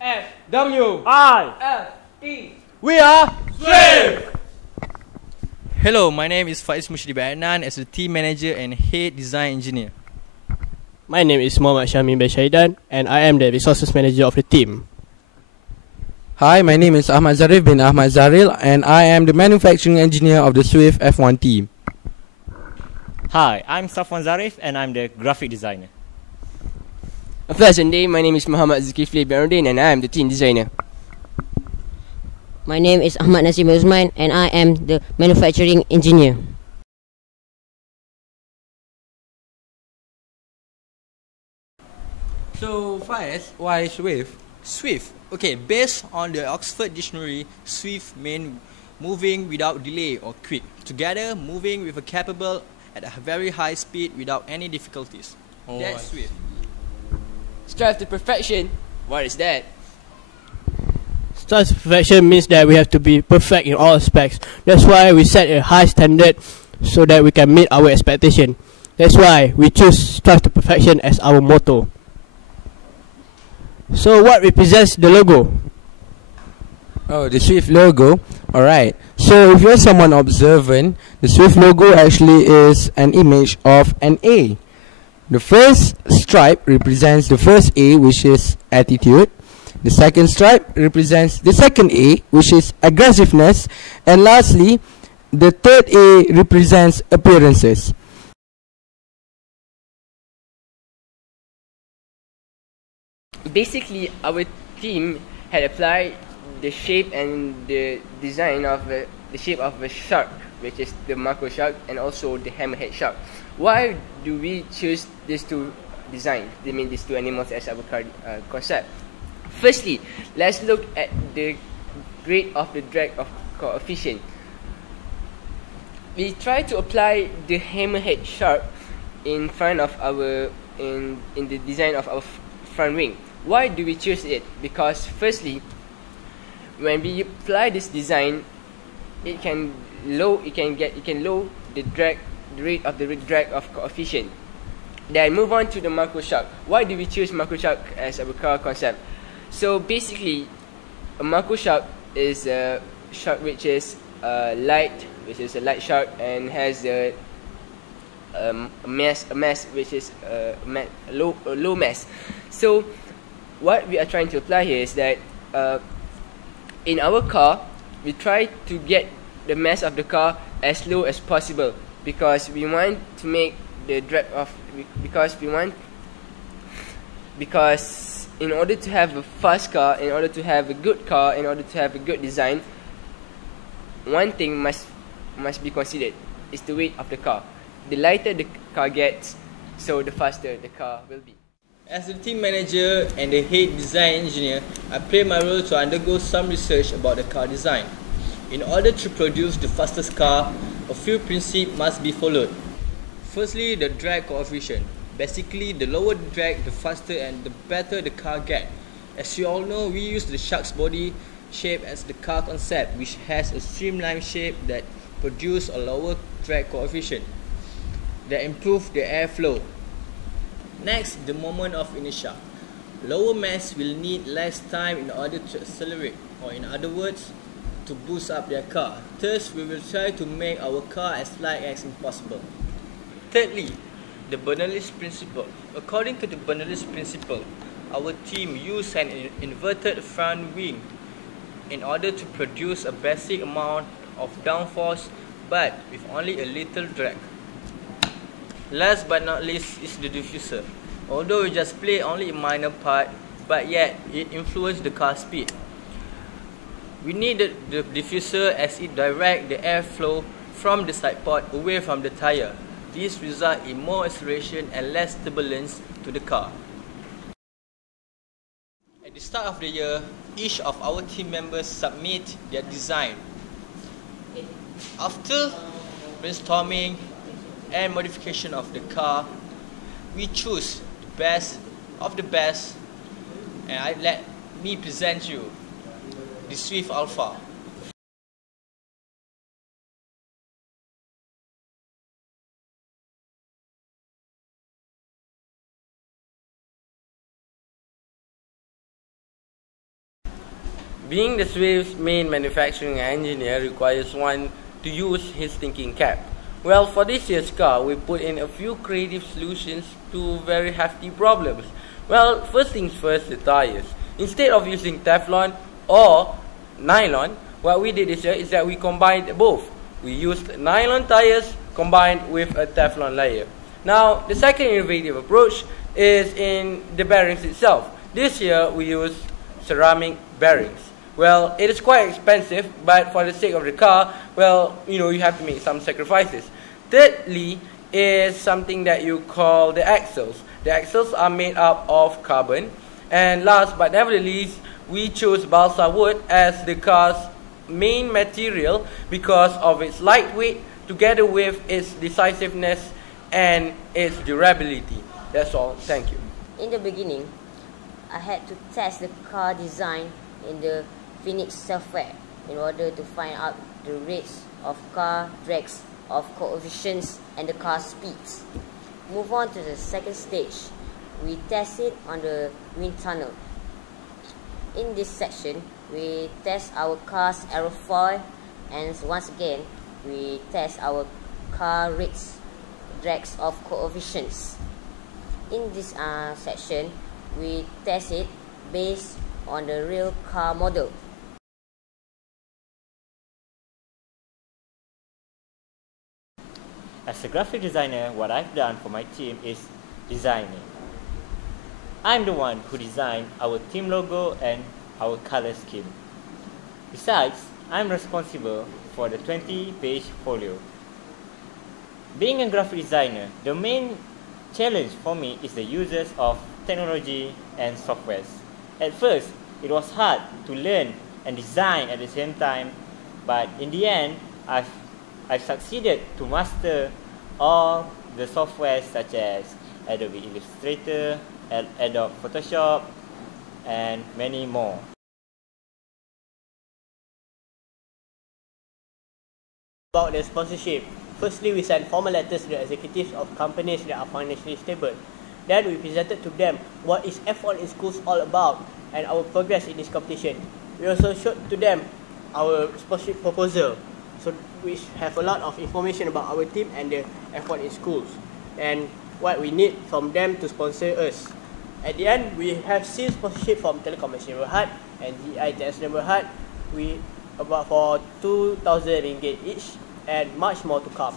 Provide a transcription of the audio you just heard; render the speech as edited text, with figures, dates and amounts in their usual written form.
F W I. F T. We are Swift. Hello, my name is Faiz Mushdib Adnan as the team manager and head design engineer. My name is Muhammad Shamin Shaidan and I am the resources manager of the team. Hi, my name is Ahmad Zarif bin Ahmad Zaril and I am the manufacturing engineer of the Swift F1 team. Hi, I'm Safwan Zarif and I'm the graphic designer. A pleasant day, my name is Muhammad Zulkifli Bernardin and I am the team designer. My name is Ahmad Nasim Usman and I am the manufacturing engineer. So, Faiz, why Swift? Swift. Okay, based on the Oxford Dictionary, swift means moving without delay or quick. Together, moving with a capable at a very high speed without any difficulties. That's Swift. Strive to perfection. What is that? Strive to perfection means that we have to be perfect in all aspects. That's why we set a high standard so that we can meet our expectation. That's why we choose strive to perfection as our motto. So what represents the logo? Oh, the Swift logo. Alright. So if you're someone observant, the Swift logo actually is an image of an A. The first stripe represents the first A, which is attitude. The second stripe represents the second A, which is aggressiveness. And lastly, the third A represents appearances. Basically, our team had applied the shape and the design of the shape of a shark, which is the macro shark, and also the hammerhead shark. Why do we choose these two designs? I mean, these two animals as our concept. Firstly, let's look at the rate of the drag of coefficient. We try to apply the hammerhead shark in front of our in the design of our front wing. Why do we choose it? Because firstly, when we apply this design, it can low the rate of the drag of coefficient. Then move on to the macro shark. Why do we choose macro shark as our car concept? So basically, a macro shark is a shark which is a light shark and has a mass which is low mass. So what we are trying to apply here is that in our car, we try to get the mass of the car as low as possible because we want to make the drag of because in order to have a fast car, in order to have a good car, in order to have a good design, one thing must be considered is the weight of the car. The lighter the car gets, so the faster the car will be. As the team manager and the head design engineer, I play my role to undergo some research about the car design. In order to produce the fastest car, a few principles must be followed. Firstly, the drag coefficient. Basically, the lower the drag, the faster and the better the car gets. As you all know, we use the shark's body shape as the car concept, which has a streamlined shape that produces a lower drag coefficient that improves the airflow. Next, the moment of inertia. Lower mass will need less time in order to accelerate, or in other words, to boost up their car. Thus, we will try to make our car as light as possible. Thirdly, the Bernoulli's principle. According to the Bernoulli's principle, our team used an inverted front wing in order to produce a basic amount of downforce, but with only a little drag. Last but not least is the diffuser. Although we just play only a minor part, but yet it influenced the car speed. We needed the diffuser as it directs the airflow from the side pod away from the tire. This results in more acceleration and less turbulence to the car. At the start of the year, each of our team members submit their design. After brainstorming and modification of the car, we choose the best of the best, and let me present you the Swift Alpha. Being the Swift's main manufacturing engineer requires one to use his thinking cap. Well, for this year's car, we put in a few creative solutions to very hefty problems. Well, first things first, the tires. Instead of using Teflon or nylon, what we did this year is that we combined both. We used nylon tires combined with a Teflon layer. Now, the second innovative approach is in the bearings itself. This year, we used ceramic bearings. Well, it is quite expensive, but for the sake of the car, well, you have to make some sacrifices. Thirdly is something that you call the axles. The axles are made up of carbon. And last but never least, we chose balsa wood as the car's main material because of its lightweight together with its decisiveness and its durability. That's all. Thank you. In the beginning, I had to test the car design in the Phoenix software in order to find out the rates of car drags, of coefficients, and the car speeds. Move on to the second stage. We test it on the wind tunnel. In this section, we test our car's aerofoil, and once again, we test our car rates, drags of coefficients. In this section, we test it based on the real car model. As a graphic designer, what I've done for my team is designing. I'm the one who designed our team logo and our color scheme. Besides, I'm responsible for the 20-page folio. Being a graphic designer, the main challenge for me is the uses of technology and softwares. At first, it was hard to learn and design at the same time, but in the end, I've succeeded to master all the softwares such as Adobe Illustrator, Adobe Photoshop, and many more. About the sponsorship, firstly we sent formal letters to the executives of companies that are financially stable. Then we presented to them what is F1 in schools all about and our progress in this competition. We also showed to them our sponsorship proposal, so which have a lot of information about our team and the F1 in schools and what we need from them to sponsor us. At the end, we have seen sponsorship from Telecom Malaysia Berhad and GITS Berhad, we about for 2,000 ringgit each, and much more to come.